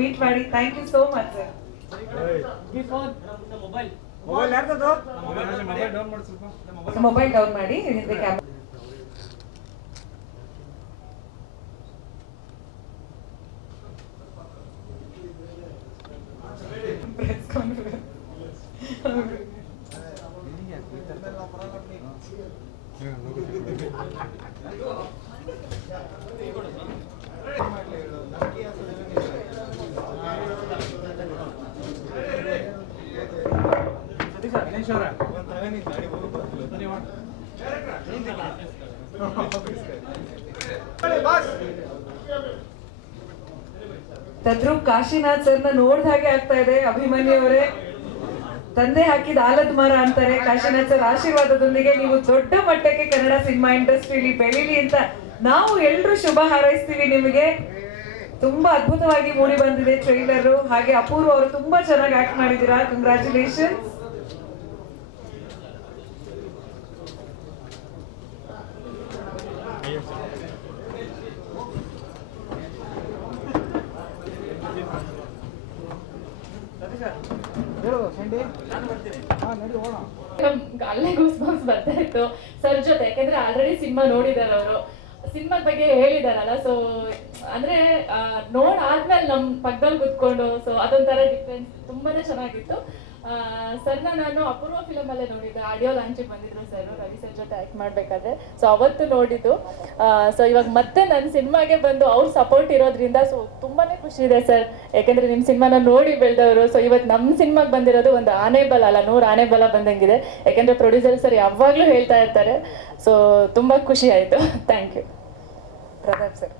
Meet ಮಾಡಿ thank you so much sir. Mobile down ಮಾಡಿ ಹಿಂದೆ ಕ್ಯಾಮ್ರಾ. ಪ್ರೆಸ್ ಕಾನ್ಫರೆನ್ಸ್ ತದ್ರೂಪ್ ಕಾಶಿನಾಥ್ ಸರ್ನ ನೋಡ್ದ ಹಾಗೆ ಆಗ್ತಾ ಇದೆ. ಅಭಿಮನ್ಯು ಅವರೇ, ತಂದೆ ಹಾಕಿದ ಆಲದ ಮರ ಅಂತಾರೆ. ಕಾಶಿನಾಥ್ ಸರ್ ಆಶೀರ್ವಾದದೊಂದಿಗೆ ನೀವು ದೊಡ್ಡ ಮಟ್ಟಕ್ಕೆ ಕನ್ನಡ ಸಿನಿಮಾ ಇಂಡಸ್ಟ್ರಿಲಿ ಬೆಳೀಲಿ ಅಂತ ನಾವು ಎಲ್ರು ಶುಭ ಹಾರೈಸ್ತೀವಿ ನಿಮಗೆ. ತುಂಬಾ ಅದ್ಭುತವಾಗಿ ಮೂಡಿ ಬಂದಿದೆ ಟ್ರೈಲರ್. ಹಾಗೆ ಅಪೂರ್ವ ಅವರು ತುಂಬಾ ಚೆನ್ನಾಗಿ ಆಕ್ಟ್ ಮಾಡಿದ್ದೀರಾ. ಕಂಗ್ರಾಚುಲೇಷನ್. ಅಲ್ಲೇ ಗೂಸ್ ಬಾಕ್ಸ್ ಬರ್ತಾ ಇತ್ತು ಸರ್ ಜೊತೆ, ಯಾಕಂದ್ರೆ ಆಲ್ರೆಡಿ ಸಿನಿಮಾ ನೋಡಿದಾರೆ ಅವರು, ಸಿನಿಮಾ ಬಗ್ಗೆ ಹೇಳಿದಾರಲ್ಲ. ಸೊ ಅಂದ್ರೆ ನೋಡಾದ್ಮೇಲೆ ನಮ್ ಪಕ್ಕದಲ್ಲಿ ಕುತ್ಕೊಂಡು, ಸೊ ಅದೊಂಥರ ಡಿಫ್ರೆನ್ಸ್ ತುಂಬಾನೇ ಚೆನ್ನಾಗಿತ್ತು. ಸರ್ನ ನಾನು ಅಪೂರ್ವ ಫಿಲಮ್ ಅಲ್ಲೇ ನೋಡಿದ್ದೆ, ಆಡಿಯೋ ಲಾಂಚಿಗೆ ಬಂದಿದ್ರು ಸರ್, ರವಿ ಸರ್ ಜೊತೆ ಆಕ್ಟ್ ಮಾಡ್ಬೇಕಾದ್ರೆ. ಸೊ ಅವತ್ತು ನೋಡಿದ್ದು. ಸೊ ಇವಾಗ ಮತ್ತೆ ನನ್ನ ಸಿನಿಮಾಗೆ ಬಂದು ಅವ್ರ ಸಪೋರ್ಟ್ ಇರೋದ್ರಿಂದ ಸೊ ತುಂಬಾನೇ ಖುಷಿ ಇದೆ ಸರ್. ಯಾಕಂದ್ರೆ ನಿಮ್ ಸಿನಿಮಾನ ನೋಡಿ ಬೆಳೆದವರು. ಸೊ ಇವತ್ತು ನಮ್ಮ ಸಿನಿಮಾಗೆ ಬಂದಿರೋದು ಒಂದು ಆನೆ ಬಲ ಅಲ್ಲ, 100 ಆನೆ ಬಲ ಬಂದಂಗಿದೆ. ಯಾಕಂದ್ರೆ ಪ್ರೊಡ್ಯೂಸರ್ ಸರ್ ಯಾವಾಗ್ಲೂ ಹೇಳ್ತಾ ಇರ್ತಾರೆ. ಸೊ ತುಂಬಾ ಖುಷಿ ಆಯ್ತು. Thank you. ಪ್ರತಾಪ್ ಸರ್.